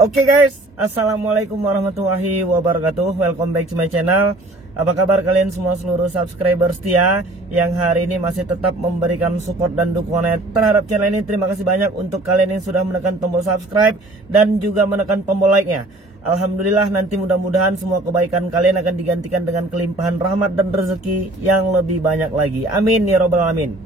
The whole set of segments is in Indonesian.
Oke guys, assalamualaikum warahmatullahi wabarakatuh. Welcome back to my channel. Apa kabar kalian semua seluruh subscriber setia yang hari ini masih tetap memberikan support dan dukungan terhadap channel ini. Terima kasih banyak untuk kalian yang sudah menekan tombol subscribe dan juga menekan tombol like-nya. Alhamdulillah, nanti mudah-mudahan semua kebaikan kalian akan digantikan dengan kelimpahan rahmat dan rezeki yang lebih banyak lagi. Amin ya robbal alamin.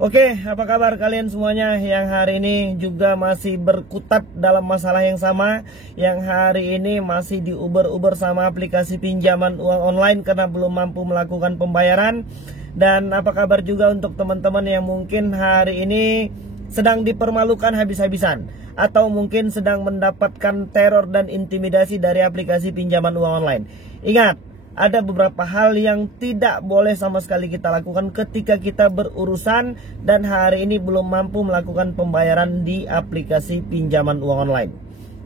Oke, apa kabar kalian semuanya yang hari ini juga masih berkutat dalam masalah yang sama, yang hari ini masih diuber-uber sama aplikasi pinjaman uang online karena belum mampu melakukan pembayaran. Dan apa kabar juga untuk teman-teman yang mungkin hari ini sedang dipermalukan habis-habisan, atau mungkin sedang mendapatkan teror dan intimidasi dari aplikasi pinjaman uang online. Ingat, ada beberapa hal yang tidak boleh sama sekali kita lakukan ketika kita berurusan dan hari ini belum mampu melakukan pembayaran di aplikasi pinjaman uang online.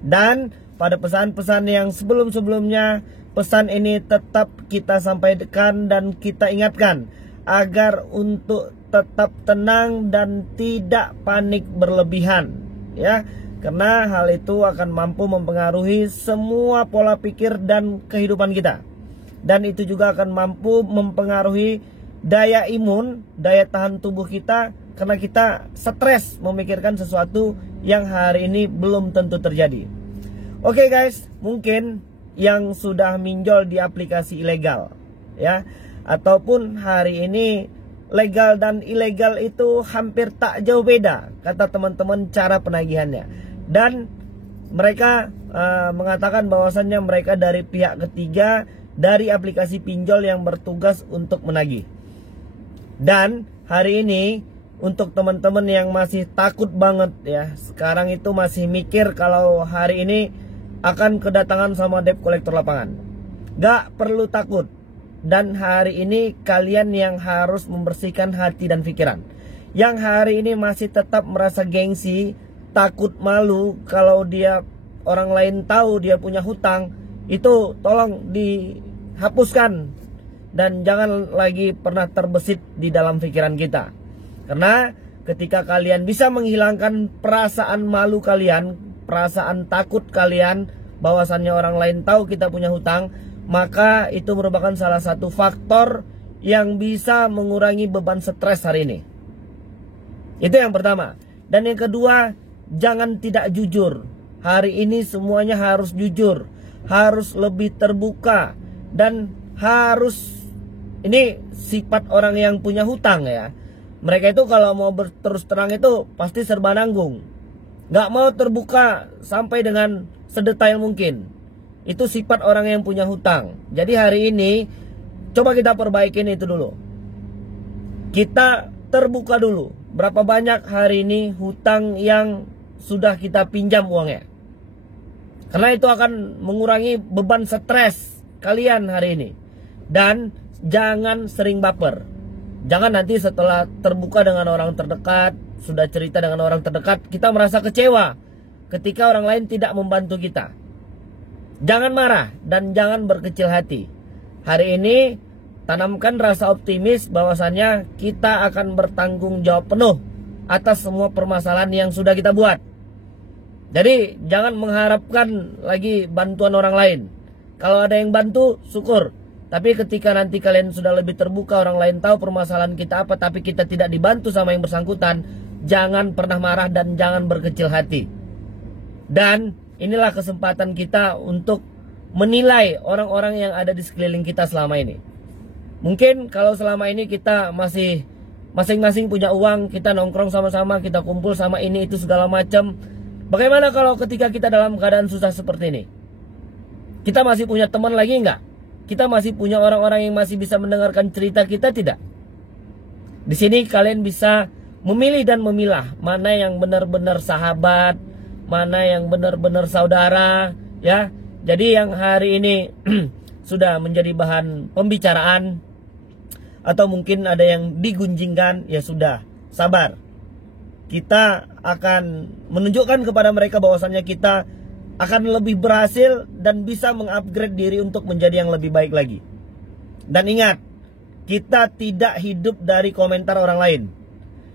Dan pada pesan-pesan yang sebelum-sebelumnya, pesan ini tetap kita sampaikan dan kita ingatkan agar untuk tetap tenang dan tidak panik berlebihan, ya. Karena hal itu akan mampu mempengaruhi semua pola pikir dan kehidupan kita. Dan itu juga akan mampu mempengaruhi daya imun, daya tahan tubuh kita, karena kita stres memikirkan sesuatu yang hari ini belum tentu terjadi. Oke guys, mungkin yang sudah minjol di aplikasi ilegal, ya, ataupun hari ini legal dan ilegal itu hampir tak jauh beda, kata teman-teman, cara penagihannya. Dan mereka mengatakan bahwasannya mereka dari pihak ketiga dari aplikasi pinjol yang bertugas untuk menagih. Dan hari ini untuk teman-teman yang masih takut banget, ya, sekarang itu masih mikir kalau hari ini akan kedatangan sama debt collector lapangan, gak perlu takut. Dan hari ini kalian yang harus membersihkan hati dan pikiran. Yang hari ini masih tetap merasa gengsi, takut, malu kalau dia orang lain tahu dia punya hutang, itu tolong dihapuskan dan jangan lagi pernah terbesit di dalam pikiran kita. Karena ketika kalian bisa menghilangkan perasaan malu kalian, perasaan takut kalian bahwasannya orang lain tahu kita punya hutang, maka itu merupakan salah satu faktor yang bisa mengurangi beban stres hari ini. Itu yang pertama. Dan yang kedua, jangan tidak jujur. Hari ini semuanya harus jujur, harus lebih terbuka, dan harus, ini sifat orang yang punya hutang, ya. Mereka itu kalau mau berterus terang itu pasti serba nanggung, gak mau terbuka sampai dengan sedetail mungkin. Itu sifat orang yang punya hutang. Jadi hari ini coba kita perbaikin itu dulu. Kita terbuka dulu. Berapa banyak hari ini hutang yang sudah kita pinjam uangnya. Karena itu akan mengurangi beban stres kalian hari ini. Dan jangan sering baper. Jangan nanti setelah terbuka dengan orang terdekat, sudah cerita dengan orang terdekat, kita merasa kecewa ketika orang lain tidak membantu kita. Jangan marah dan jangan berkecil hati. Hari ini tanamkan rasa optimis bahwasannya kita akan bertanggung jawab penuh atas semua permasalahan yang sudah kita buat. Jadi jangan mengharapkan lagi bantuan orang lain. Kalau ada yang bantu, syukur. Tapi ketika nanti kalian sudah lebih terbuka, orang lain tahu permasalahan kita apa, tapi kita tidak dibantu sama yang bersangkutan, jangan pernah marah dan jangan berkecil hati. Dan inilah kesempatan kita untuk menilai orang-orang yang ada di sekeliling kita selama ini. Mungkin kalau selama ini kita masih masing-masing punya uang, kita nongkrong sama-sama, kita kumpul sama ini itu segala macam. Bagaimana kalau ketika kita dalam keadaan susah seperti ini? Kita masih punya teman lagi enggak? Kita masih punya orang-orang yang masih bisa mendengarkan cerita kita tidak? Di sini kalian bisa memilih dan memilah mana yang benar-benar sahabat, mana yang benar-benar saudara, ya. Jadi yang hari ini sudah menjadi bahan pembicaraan atau mungkin ada yang digunjingkan, ya sudah, sabar. Kita akan menunjukkan kepada mereka bahwasannya kita akan lebih berhasil dan bisa mengupgrade diri untuk menjadi yang lebih baik lagi. Dan ingat, kita tidak hidup dari komentar orang lain.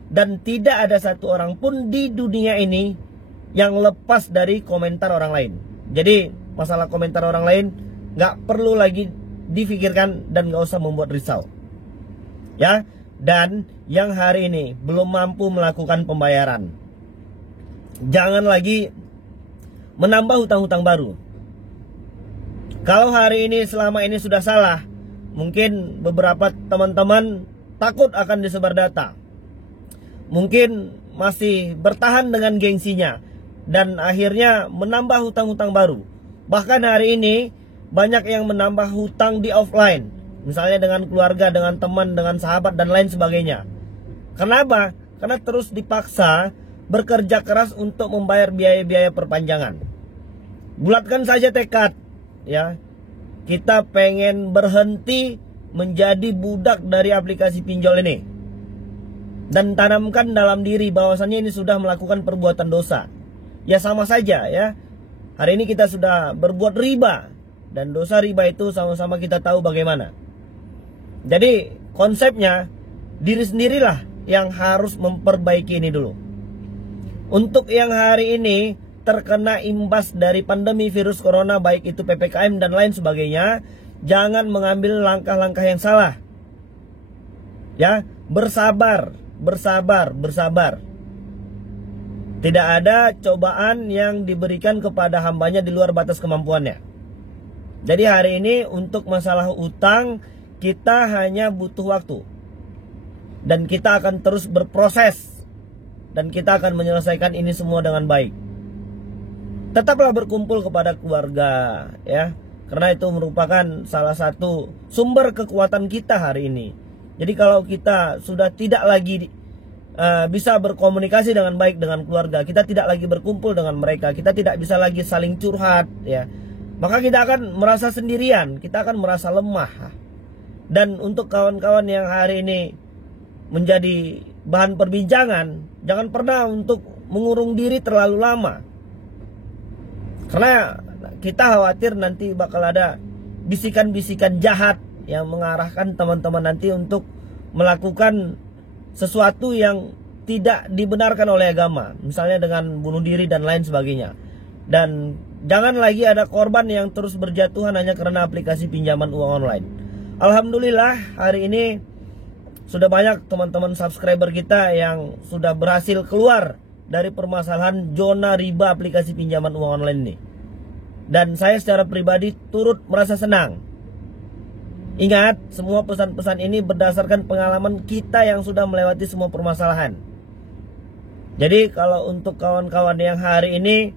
Dan tidak ada satu orang pun di dunia ini yang lepas dari komentar orang lain. Jadi masalah komentar orang lain nggak perlu lagi difikirkan dan nggak usah membuat risau. Ya, dan yang hari ini belum mampu melakukan pembayaran, jangan lagi menambah hutang-hutang baru. Kalau hari ini selama ini sudah salah, mungkin beberapa teman-teman takut akan disebar data. Mungkin masih bertahan dengan gengsinya dan akhirnya menambah hutang-hutang baru. Bahkan hari ini banyak yang menambah hutang di offline, misalnya dengan keluarga, dengan teman, dengan sahabat dan lain sebagainya. Kenapa? Karena terus dipaksa bekerja keras untuk membayar biaya-biaya perpanjangan. Bulatkan saja tekad, ya. Kita pengen berhenti menjadi budak dari aplikasi pinjol ini. Dan tanamkan dalam diri bahwasannya ini sudah melakukan perbuatan dosa. Ya sama saja ya. Hari ini kita sudah berbuat riba. Dan dosa riba itu sama-sama kita tahu bagaimana. Jadi konsepnya diri sendirilah yang harus memperbaiki ini dulu. Untuk yang hari ini terkena imbas dari pandemi virus corona, baik itu PPKM dan lain sebagainya, jangan mengambil langkah-langkah yang salah. Ya, bersabar. Tidak ada cobaan yang diberikan kepada hambanya di luar batas kemampuannya. Jadi hari ini untuk masalah utang kita hanya butuh waktu. Dan kita akan terus berproses. Dan kita akan menyelesaikan ini semua dengan baik. Tetaplah berkumpul kepada keluarga, ya. Karena itu merupakan salah satu sumber kekuatan kita hari ini. Jadi kalau kita sudah tidak lagi bisa berkomunikasi dengan baik dengan keluarga, kita tidak lagi berkumpul dengan mereka, kita tidak bisa lagi saling curhat, ya, maka kita akan merasa sendirian, kita akan merasa lemah. Dan untuk kawan-kawan yang hari ini menjadi bahan perbincangan, jangan pernah untuk mengurung diri terlalu lama. Karena kita khawatir nanti bakal ada bisikan-bisikan jahat yang mengarahkan teman-teman nanti untuk melakukan sesuatu yang tidak dibenarkan oleh agama, misalnya dengan bunuh diri dan lain sebagainya. Dan jangan lagi ada korban yang terus berjatuhan hanya karena aplikasi pinjaman uang online. Alhamdulillah hari ini sudah banyak teman-teman subscriber kita yang sudah berhasil keluar dari permasalahan zona riba aplikasi pinjaman uang online ini. Dan saya secara pribadi turut merasa senang. Ingat, semua pesan-pesan ini berdasarkan pengalaman kita yang sudah melewati semua permasalahan. Jadi kalau untuk kawan-kawan yang hari ini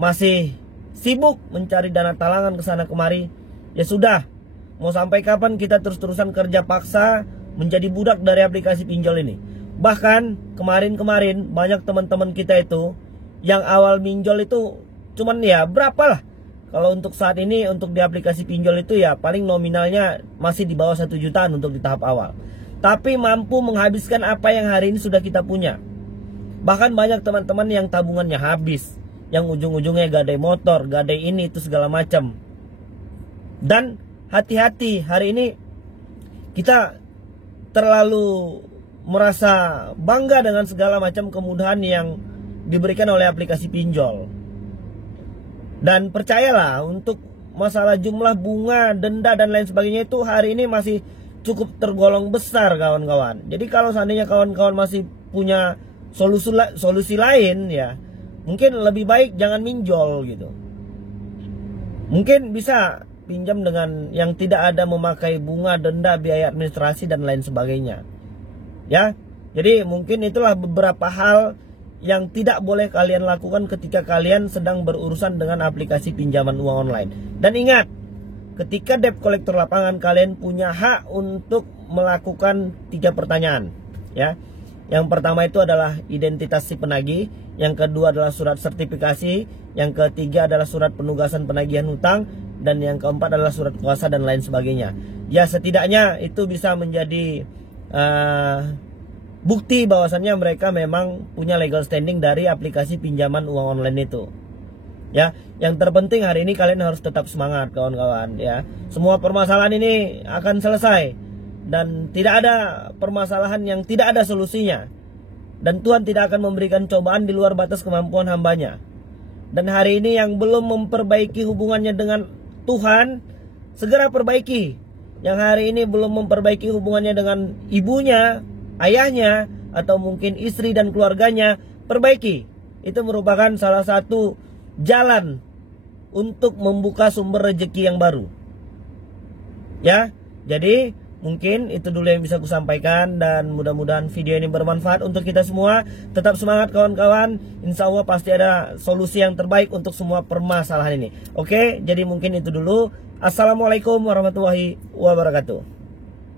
masih sibuk mencari dana talangan ke sana kemari, ya sudah. Mau sampai kapan kita terus-terusan kerja paksa menjadi budak dari aplikasi pinjol ini? Bahkan kemarin-kemarin banyak teman-teman kita itu yang awal minjol itu cuman ya berapa lah. Kalau untuk saat ini untuk di aplikasi pinjol itu ya paling nominalnya masih di bawah 1 jutaan untuk di tahap awal. Tapi mampu menghabiskan apa yang hari ini sudah kita punya. Bahkan banyak teman-teman yang tabungannya habis, yang ujung-ujungnya gadai motor, gadai ini itu segala macam. Dan hati-hati, hari ini kita terlalu merasa bangga dengan segala macam kemudahan yang diberikan oleh aplikasi pinjol. Dan percayalah, untuk masalah jumlah bunga, denda dan lain sebagainya itu hari ini masih cukup tergolong besar kawan-kawan. Jadi kalau seandainya kawan-kawan masih punya solusi lain, ya mungkin lebih baik jangan minjol gitu. Mungkin bisa pinjam dengan yang tidak ada memakai bunga, denda, biaya administrasi dan lain sebagainya. Ya, jadi mungkin itulah beberapa hal yang tidak boleh kalian lakukan ketika kalian sedang berurusan dengan aplikasi pinjaman uang online. Dan ingat, ketika debt collector lapangan, kalian punya hak untuk melakukan 3 pertanyaan, ya. Yang pertama itu adalah identitas si penagih, yang kedua adalah surat sertifikasi, yang ketiga adalah surat penugasan penagihan hutang, dan yang keempat adalah surat kuasa dan lain sebagainya. Ya, setidaknya itu bisa menjadi bukti bahwasannya mereka memang punya legal standing dari aplikasi pinjaman uang online itu. Ya, yang terpenting hari ini kalian harus tetap semangat kawan-kawan, ya. Semua permasalahan ini akan selesai dan tidak ada permasalahan yang tidak ada solusinya. Dan Tuhan tidak akan memberikan cobaan di luar batas kemampuan hambanya. Dan hari ini yang belum memperbaiki hubungannya dengan Tuhan, segera perbaiki. Yang hari ini belum memperbaiki hubungannya dengan ibunya, ayahnya, atau mungkin istri dan keluarganya, perbaiki. Itu merupakan salah satu jalan untuk membuka sumber rezeki yang baru. Ya, jadi mungkin itu dulu yang bisa aku sampaikan, dan mudah-mudahan video ini bermanfaat untuk kita semua. Tetap semangat kawan-kawan, insya Allah pasti ada solusi yang terbaik untuk semua permasalahan ini. Oke, jadi mungkin itu dulu. Assalamualaikum warahmatullahi wabarakatuh.